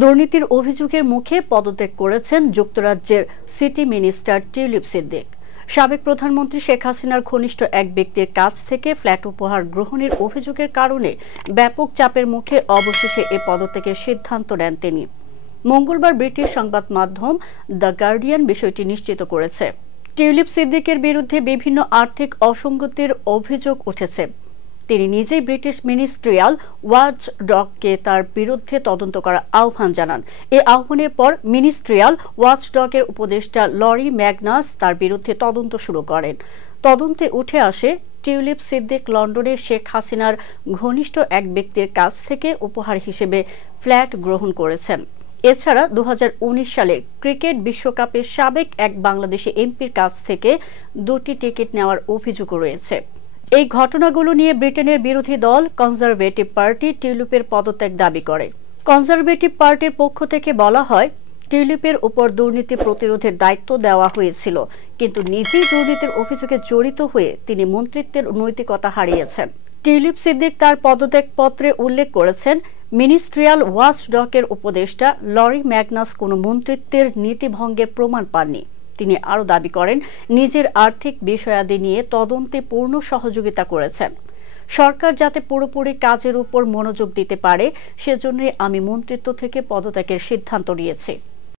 দুর্নীতির অভিযোগের মুখে পদত্যাগ করেছেন যুক্তরাজ্যের সিটি মিনিস্টার টিউলিপ সিদ্দিক। সাবেক প্রধানমন্ত্রী শেখ হাসিনার ঘনিষ্ঠ এক ব্যক্তির কাছ থেকে ফ্ল্যাট উপহার গ্রহণের অভিযোগের কারণে ব্যাপক চাপের মুখে অবশেষে এ পদত্যাগের সিদ্ধান্ত নেন তিনি। মঙ্গলবার ব্রিটিশ সংবাদ মাধ্যম দ্য গার্ডিয়ান বিষয়টি নিশ্চিত করেছে। টিউলিপ সিদ্দিকের বিরুদ্ধে বিভিন্ন আর্থিক অসঙ্গতির অভিযোগ উঠেছে। তিনি নিজেই ব্রিটিশ মিনিস্ট্রিয়াল ওয়াচ ডগকে তার বিরুদ্ধে তদন্ত করার আহ্বান জানান। এ আহ্বানের পর মিনিস্ট্রিয়াল ওয়াচ ডগের উপদেষ্টা লরি ম্যাগনাস তার বিরুদ্ধে তদন্ত শুরু করেন। তদন্তে উঠে আসে টিউলিপ সিদ্দিক লন্ডনে শেখ হাসিনার ঘনিষ্ঠ এক ব্যক্তির কাছ থেকে উপহার হিসেবে ফ্ল্যাট গ্রহণ করেছেন। এছাড়া 2019 সালের ক্রিকেট বিশ্বকাপের সাবেক এক বাংলাদেশি এমপির কাছ থেকে 2টি টিকিট নেওয়ার অভিযোগও রয়েছে। এই ঘটনাগুলো নিয়ে ব্রিটেনের বিরোধী দল কনজারভেটিভ পার্টি টিউলিপের পদত্যাগ দাবি করে। কনজারভেটিভ পার্টির পক্ষ থেকে বলা হয়, টিউলিপের উপর দুর্নীতি প্রতিরোধের দায়িত্ব দেওয়া হয়েছিল, কিন্তু নিজেই দুর্নীতির অভিযোগে জড়িত হয়ে তিনি মন্ত্রিত্বের নৈতিকতা হারিয়েছেন। টিউলিপ সিদ্দিক তার পদত্যাগ পত্রে উল্লেখ করেছেন, মিনিস্ট্রিয়াল ওয়াচ ডগের উপদেষ্টা লরি ম্যাগনাস কোনো মন্ত্রিত্বের নীতিভঙ্গের প্রমাণ পাননি। তিনি আরও দাবি করেন, নিজের আর্থিক বিষয়াদি নিয়ে তদন্তে পূর্ণ সহযোগিতা করেছেন। সরকার যাতে পুরোপুরি কাজের উপর মনোযোগ দিতে পারে, সেজন্যই আমি মন্ত্রিত্ব থেকে পদত্যাগের সিদ্ধান্ত নিয়েছি।